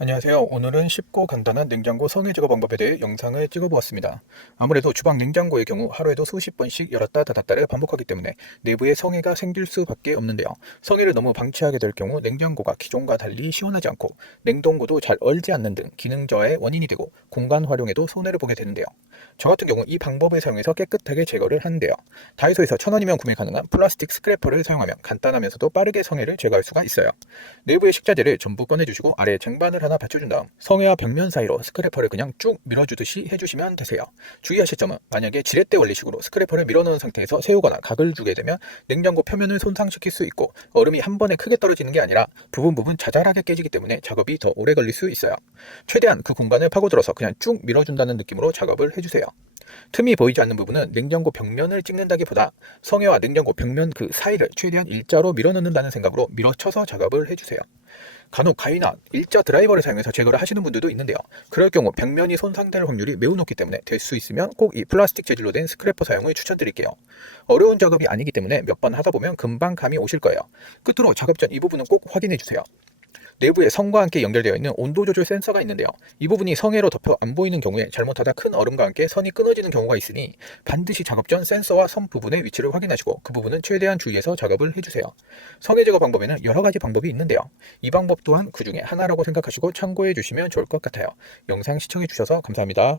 안녕하세요. 오늘은 쉽고 간단한 냉장고 성해 제거 방법에 대해 영상을 찍어보았습니다. 아무래도 주방 냉장고의 경우 하루에도 수십 번씩 열었다 닫았다를 반복하기 때문에 내부에 성해가 생길 수밖에 없는데요. 성해를 너무 방치하게 될 경우 냉장고가 기존과 달리 시원하지 않고 냉동고도 잘 얼지 않는 등 기능 저하의 원인이 되고 공간 활용에도 손해를 보게 되는데요. 저 같은 경우 이 방법을 사용해서 깨끗하게 제거를 하는데요. 다이소에서 천 원이면 구매 가능한 플라스틱 스크래퍼를 사용하면 간단하면서도 빠르게 성해를 제거할 수가 있어요. 내부의 식자재를 전부 꺼내주시고 아래 쟁반을 하나 받쳐준 다음 성해와 벽면 사이로 스크래퍼를 그냥 쭉 밀어주듯이 해주시면 되세요. 주의하실 점은 만약에 지렛대 원리식으로 스크래퍼를 밀어넣은 상태에서 세우거나 각을 주게 되면 냉장고 표면을 손상시킬 수 있고 얼음이 한 번에 크게 떨어지는 게 아니라 부분 부분 자잘하게 깨지기 때문에 작업이 더 오래 걸릴 수 있어요. 최대한 그 공간을 파고들어서 그냥 쭉 밀어준다는 느낌으로 작업을 해주세요. 틈이 보이지 않는 부분은 냉장고 벽면을 찍는다기보다 성에와 냉장고 벽면 그 사이를 최대한 일자로 밀어넣는다는 생각으로 밀어쳐서 작업을 해주세요. 간혹 가위나 일자 드라이버를 사용해서 제거를 하시는 분들도 있는데요. 그럴 경우 벽면이 손상될 확률이 매우 높기 때문에 될 수 있으면 꼭 이 플라스틱 재질로 된 스크래퍼 사용을 추천드릴게요. 어려운 작업이 아니기 때문에 몇 번 하다 보면 금방 감이 오실 거예요. 끝으로 작업 전 이 부분은 꼭 확인해 주세요. 내부에 성과 함께 연결되어 있는 온도 조절 센서가 있는데요. 이 부분이 성해로 덮여 안 보이는 경우에 잘못하다 큰 얼음과 함께 선이 끊어지는 경우가 있으니 반드시 작업 전 센서와 선 부분의 위치를 확인하시고 그 부분은 최대한 주의해서 작업을 해주세요. 성해 제거 방법에는 여러 가지 방법이 있는데요. 이 방법 또한 그 중에 하나라고 생각하시고 참고해 주시면 좋을 것 같아요. 영상 시청해 주셔서 감사합니다.